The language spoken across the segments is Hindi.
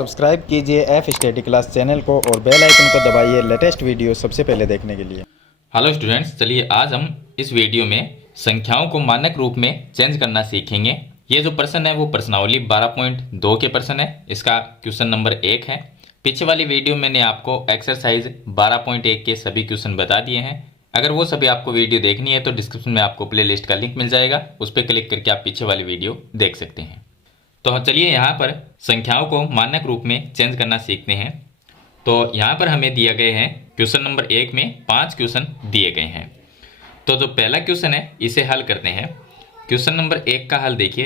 सब्सक्राइब कीजिए एफ स्टडी क्लास चैनल को और बेल आइकन को दबाइए लेटेस्ट वीडियो सबसे पहले देखने के लिए। हेलो स्टूडेंट्स, चलिए आज हम इस वीडियो में संख्याओं को मानक रूप में चेंज करना सीखेंगे। ये जो प्रश्न है वो प्रश्नावली 12.2 के प्रश्न है। इसका क्वेश्चन नंबर 1 है। पीछे वाली वीडियो मैंने आपको एक्सरसाइज 12.1 के सभी क्वेश्चन बता दिए हैं। अगर वो सभी आपको वीडियो देखनी है तो डिस्क्रिप्शन में आपको प्ले लिस्ट का लिंक मिल जाएगा, उस पर क्लिक करके आप पीछे वाली वीडियो देख सकते हैं। तो चलिए यहाँ पर संख्याओं को मानक रूप में चेंज करना सीखते हैं। तो यहाँ पर हमें दिया गए हैं क्वेश्चन नंबर 1 में 5 क्वेश्चन दिए गए हैं। तो जो पहला क्वेश्चन है इसे हल करते हैं। क्वेश्चन नंबर 1 का हल देखिए।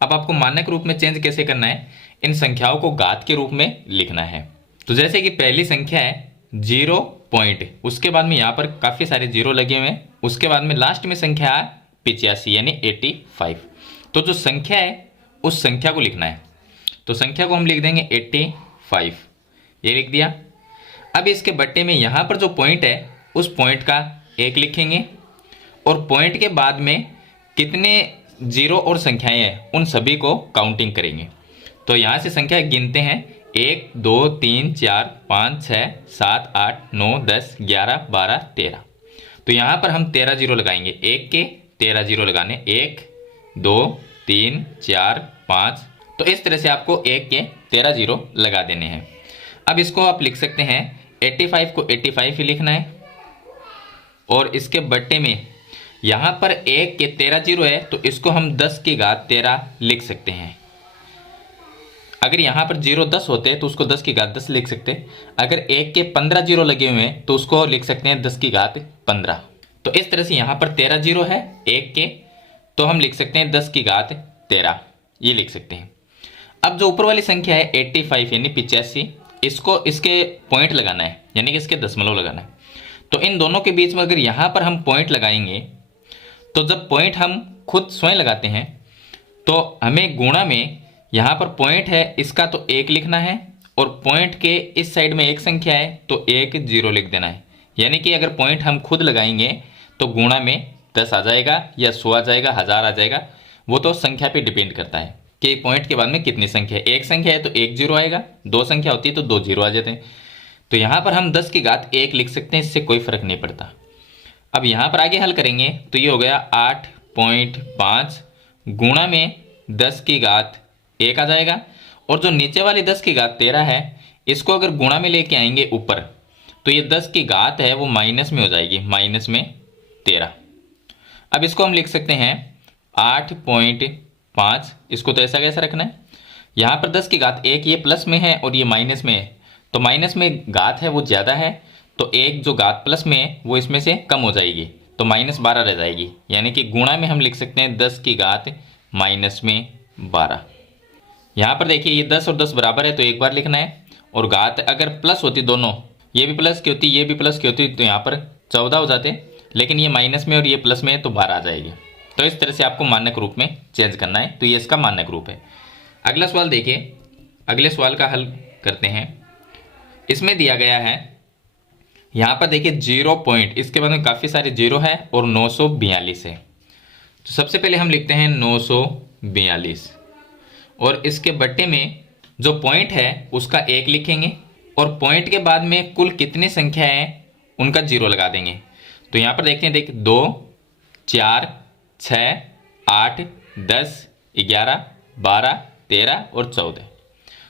अब आपको मानक रूप में चेंज कैसे करना है, इन संख्याओं को घात के रूप में लिखना है। तो जैसे कि पहली संख्या है 0 पॉइंट, उसके बाद में यहाँ पर काफ़ी सारे जीरो लगे हुए हैं, उसके बाद में लास्ट में संख्या है 85 यानी 85। तो जो संख्या है उस संख्या को लिखना है। तो संख्या को हम लिख देंगे 85, ये लिख दिया। अब इसके बट्टे में यहाँ पर जो पॉइंट है उस पॉइंट का 1 लिखेंगे और पॉइंट के बाद में कितने जीरो और संख्याएं हैं उन सभी को काउंटिंग करेंगे। तो यहाँ से संख्या गिनते हैं 1 2 3 4 5 6 7 8 9 10 11 12 13। तो यहाँ पर हम 13 जीरो लगाएंगे, 1 के 13 जीरो लगाने, 1 2 3 4 5। तो इस तरह से आपको 1 के 13 जीरो लगा देने हैं। अब इसको आप लिख सकते हैं 85 को 85 ही लिखना है और इसके बट्टे में यहाँ पर 1 के 13 जीरो है तो इसको हम 10 की घात 13 लिख सकते हैं। अगर यहाँ पर जीरो 10 होते तो उसको 10 की घात 10 लिख सकते। अगर 1 के 15 जीरो लगे हुए हैं तो उसको लिख सकते हैं 10 की घात 15। तो इस तरह से यहाँ पर 13 जीरो है 1 के, तो हम लिख सकते हैं 10 की घात 13, ये लिख सकते हैं। अब जो ऊपर वाली संख्या है 85 यानी 85, इसको इसके पॉइंट लगाना है यानी कि इसके दशमलव लगाना है। तो इन दोनों के बीच में अगर यहाँ पर हम पॉइंट लगाएंगे तो जब पॉइंट हम खुद स्वयं लगाते हैं तो हमें गुणा में यहाँ पर पॉइंट है इसका तो 1 लिखना है और पॉइंट के इस साइड में एक संख्या है तो 1 0 लिख देना है। यानी कि अगर पॉइंट हम खुद लगाएंगे तो गुणा में 10 आ जाएगा या 100 आ जाएगा, 1000 आ जाएगा, वो तो संख्या पे डिपेंड करता है कि पॉइंट के बाद में कितनी संख्या है। एक संख्या है तो 1 0 आएगा, 2 संख्या होती है तो 2 0 आ जाते हैं। तो यहाँ पर हम 10 की घात 1 लिख सकते हैं, इससे कोई फर्क नहीं पड़ता। अब यहाँ पर आगे हल करेंगे तो ये हो गया 8.5 गुणा में 10 की घात 1 आ जाएगा और जो नीचे वाली 10 की घात 13 है इसको अगर गुणा में लेके आएंगे ऊपर तो ये 10 की घात है वो माइनस में हो जाएगी, माइनस में 13। अब इसको हम लिख सकते हैं 8.5, इसको तो ऐसा कैसा रखना है, यहाँ पर 10 की घात 1 ये प्लस में है और ये माइनस में है, तो माइनस में घात है वो ज़्यादा है तो एक जो घात प्लस में है वो इसमें से कम हो जाएगी तो -12 रह जाएगी। यानी कि गुणा में हम लिख सकते हैं 10 की घात -12। यहाँ पर देखिए ये 10 और 10 बराबर है तो एक बार लिखना है और घात अगर प्लस होती दोनों, ये भी प्लस की होती ये भी प्लस की होती तो यहाँ पर 14 हो जाते, लेकिन ये माइनस में और ये प्लस में है तो 12 आ जाएगी। तो इस तरह से आपको मानक रूप में चेंज करना है। तो ये इसका मानक रूप है। अगला सवाल देखिए, अगले सवाल का हल करते हैं। इसमें दिया गया है यहाँ पर देखिए 0 पॉइंट, इसके बाद में काफ़ी सारे जीरो है और 942 है। तो सबसे पहले हम लिखते हैं 942 और इसके बट्टे में जो पॉइंट है उसका 1 लिखेंगे और पॉइंट के बाद में कुल कितनी संख्या है उनका 0 लगा देंगे। तो यहाँ पर देखते हैं, देख 2 4 6 8 10 11 12 13 और 14।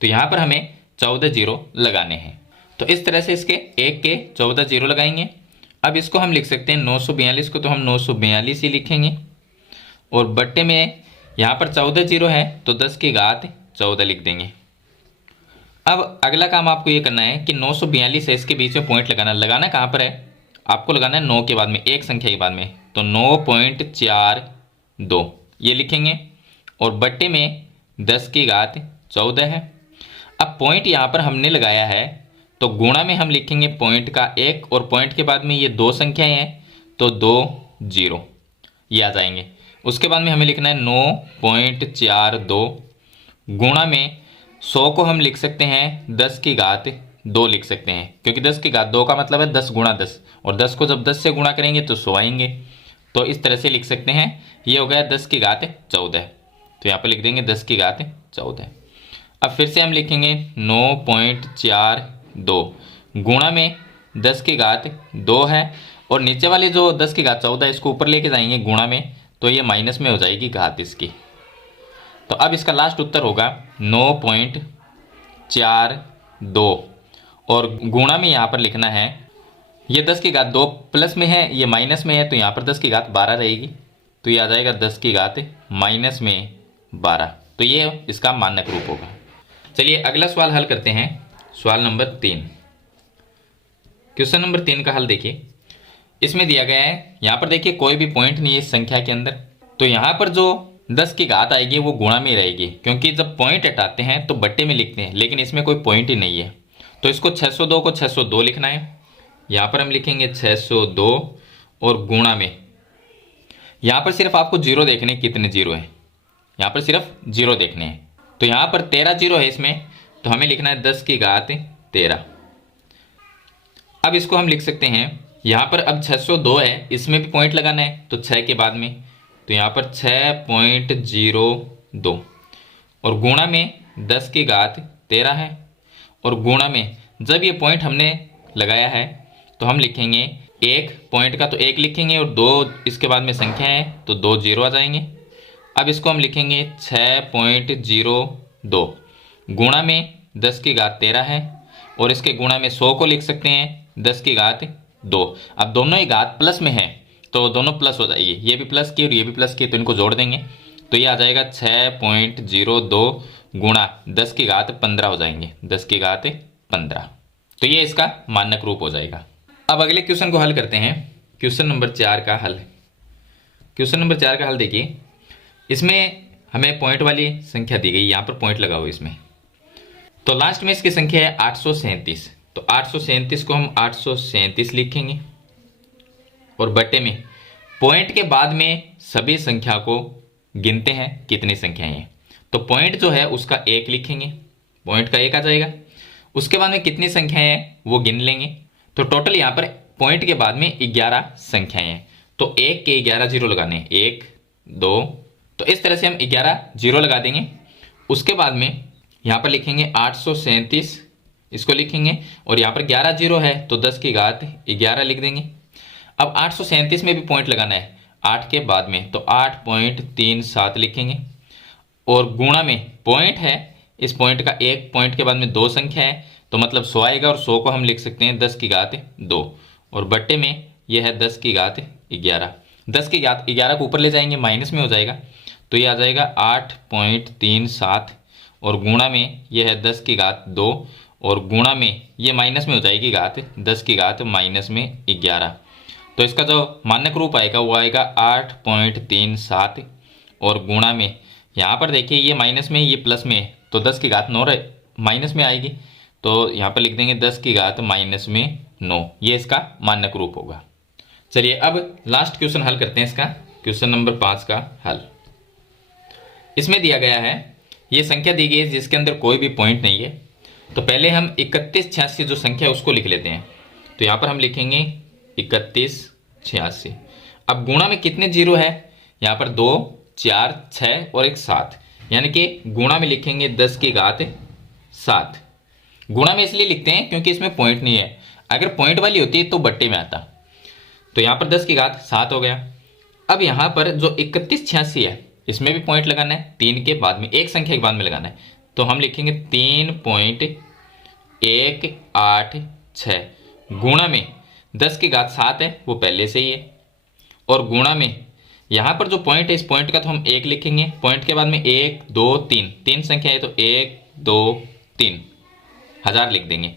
तो यहाँ पर हमें 14 जीरो लगाने हैं। तो इस तरह से इसके 1 के 14 जीरो लगाएंगे। अब इसको हम लिख सकते हैं 942 को तो हम 942 ही लिखेंगे और बट्टे में यहाँ पर 14 जीरो है तो 10 की घात 14 लिख देंगे। अब अगला काम आपको ये करना है कि 942 है इसके बीच में पॉइंट लगाना। लगाना कहाँ पर है, आपको लगाना है 9 के बाद में, एक संख्या के बाद में, तो 9.42 ये लिखेंगे और बट्टे में 10 की घात 14 है। अब पॉइंट यहाँ पर हमने लगाया है तो गुणा में हम लिखेंगे पॉइंट का 1 और पॉइंट के बाद में ये 2 संख्याएं हैं तो 2 0 ये आ जाएंगे। उसके बाद में हमें लिखना है 9.42 गुणा में 100 को हम लिख सकते हैं 10 की घात 2 लिख सकते हैं, क्योंकि 10 की घात 2 का मतलब है 10 गुणा 10 और 10 को जब 10 से गुणा करेंगे तो 100 आएंगे। तो इस तरह से लिख सकते हैं, ये हो गया 10 की घात 14। तो यहाँ पर लिख देंगे 10 की घात 14। अब फिर से हम लिखेंगे 9.42 गुणा में 10 की घात 2 है, और नीचे वाली जो 10 की घात 14 इसको ऊपर लेके जाएंगे गुणा में, तो ये माइनस में हो जाएगी घात इसकी। तो अब इसका लास्ट उत्तर होगा 9.42, और गुणा में यहाँ पर लिखना है, ये 10 की घात 2 प्लस में है, ये माइनस में है, तो यहाँ पर 10 की घात 12 रहेगी, तो ये आ जाएगा 10 की घात माइनस में 12। तो ये इसका मानक रूप होगा। चलिए अगला सवाल हल करते हैं। सवाल नंबर 3, क्वेश्चन नंबर 3 का हल देखिए। इसमें दिया गया है, यहाँ पर देखिए कोई भी पॉइंट नहीं है इस संख्या के अंदर, तो यहाँ पर जो 10 की घात आएगी वो गुणा में रहेगी, क्योंकि जब पॉइंट हटाते हैं तो बट्टे में लिखते हैं, लेकिन इसमें कोई पॉइंट ही नहीं है। तो इसको 602 को 602 लिखना है, यहाँ पर हम लिखेंगे 602, और गुणा में यहाँ पर सिर्फ आपको जीरो देखने कितने जीरो है, यहाँ पर सिर्फ जीरो देखने हैं। तो यहाँ पर 13 जीरो है इसमें, तो हमें लिखना है 10 की घात 13। अब इसको हम लिख सकते हैं, यहाँ पर अब 602 है, इसमें भी पॉइंट लगाना है, तो 6 के बाद में, तो यहाँ पर 6.02, और गुणा में 10 की घात 13 है, और गुणा में जब ये पॉइंट हमने लगाया है तो हम लिखेंगे एक पॉइंट का तो एक लिखेंगे, और दो इसके बाद में संख्या है तो 2 जीरो आ जाएंगे। अब इसको हम लिखेंगे 6.02 गुणा में 10 की घात 13 है, और इसके गुणा में 100 को लिख सकते हैं 10 की घात 2। अब दोनों ही घात प्लस में है तो दोनों प्लस हो जाएगी, ये भी प्लस की और ये भी प्लस की, तो इनको जोड़ देंगे, तो ये आ जाएगा 6.02 गुणा 10 की घात 15 हो जाएंगे, 10 की घात 15। तो ये इसका मानक रूप हो जाएगा। अब अगले क्वेश्चन को हल करते हैं। क्वेश्चन नंबर 4 का हल। क्वेश्चन नंबर 4 का हल देखिए, इसमें हमें पॉइंट वाली संख्या दी गई, यहाँ पर पॉइंट लगाओ इसमें, तो लास्ट में इसकी संख्या है 837, तो 837 को हम 837 लिखेंगे, और बट्टे में पॉइंट के बाद में सभी संख्या को गिनते हैं कितनी संख्याएं हैं, तो पॉइंट जो है उसका 1 लिखेंगे, पॉइंट का 1 आ जाएगा, उसके बाद में कितनी संख्याएं हैं वो गिन लेंगे, तो टोटल यहाँ पर पॉइंट के बाद में 11 संख्याएं हैं, तो 1 के 11 जीरो लगाने, 1 2, तो इस तरह से हम 11 जीरो लगा देंगे। उसके बाद में यहाँ पर लिखेंगे 837, इसको लिखेंगे, और यहाँ पर 11 जीरो है तो 10 की घात 11 लिख देंगे। अब 837 में भी पॉइंट लगाना है 8 के बाद में, तो 8.37 लिखेंगे, और गुणा में पॉइंट है, इस पॉइंट का एक पॉइंट के बाद में 2 संख्या है, तो मतलब 100 आएगा, और 100 को हम लिख सकते हैं 10 की घात 2, और बट्टे में यह है 10 की घात 11। 10 की घात 11 को ऊपर ले जाएंगे, माइनस में हो जाएगा, तो ये आ जाएगा 8.37, और गुणा में यह है 10 की घात 2, और गुणा में ये माइनस में हो जाएगी घात, 10 की घात माइनस में 11। तो इसका जो मानक रूप आएगा वो आएगा 8.37, और गुणा में यहाँ पर देखिए ये माइनस में ये प्लस में, तो 10 की घात 9 माइनस में आएगी, तो यहाँ पर लिख देंगे 10 की घात माइनस में 9, ये इसका मानक रूप होगा। चलिए अब लास्ट क्वेश्चन हल करते हैं इसका, क्वेश्चन नंबर 5 का हल। इसमें दिया गया है, ये संख्या दी गई है जिसके अंदर कोई भी पॉइंट नहीं है, तो पहले हम 3186 जो संख्या है उसको लिख लेते हैं, तो यहाँ पर हम लिखेंगे 3186। अब गुणा में कितने जीरो है, यहाँ पर 2 4 6 और एक 7, यानी कि गुणा में लिखेंगे 10 की घात 7। गुणा में इसलिए लिखते हैं क्योंकि इसमें पॉइंट नहीं है, अगर पॉइंट वाली होती है तो बट्टे में आता, तो यहाँ पर 10 की घात 7 हो गया। अब यहाँ पर जो 3186 है इसमें भी पॉइंट लगाना है, 3 के बाद में एक संख्या के बाद में लगाना है, तो हम लिखेंगे 3.186 गुणा में 10 की घात 7 है वो पहले से ही है, और गुणा में यहाँ पर जो पॉइंट है इस पॉइंट का तो हम 1 लिखेंगे, पॉइंट के बाद में 1 2 3 3 संख्या है तो 1 2 3 1000 लिख देंगे।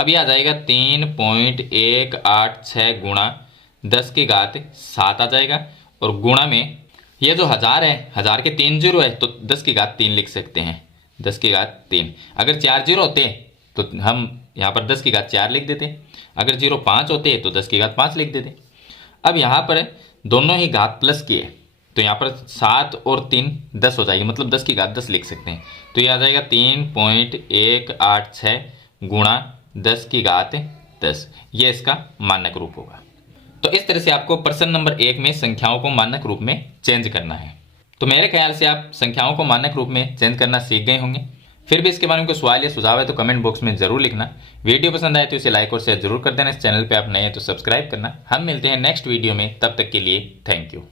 अब ये आ जाएगा 3.186 गुणा 10 की घात 7 आ जाएगा, और गुणा में ये जो 1000 है, 1000 के 3 जीरो है तो 10 की घात 3 लिख सकते हैं, 10 की घात 3। अगर 4 जीरो होते तो हम यहाँ पर 10 की घात 4 लिख देते, अगर 05 होते तो 10 की घात 5 लिख देते। अब यहाँ पर दोनों ही घात प्लस की है, तो यहाँ पर 7 और 3 10 हो जाएगी, मतलब 10 की घात 10 लिख सकते हैं, तो ये आ जाएगा 3.186 गुणा 10 की घात 10, ये इसका मानक रूप होगा। तो इस तरह से आपको प्रश्न नंबर 1 में संख्याओं को मानक रूप में चेंज करना है। तो मेरे ख्याल से आप संख्याओं को मानक रूप में चेंज करना सीख गए होंगे। फिर भी इसके बारे में कोई सवाल या सुझाव है तो कमेंट बॉक्स में जरूर लिखना। वीडियो पसंद आए तो इसे लाइक और शेयर जरूर कर देना। इस चैनल पे आप नए हैं तो सब्सक्राइब करना। हम मिलते हैं नेक्स्ट वीडियो में, तब तक के लिए थैंक यू।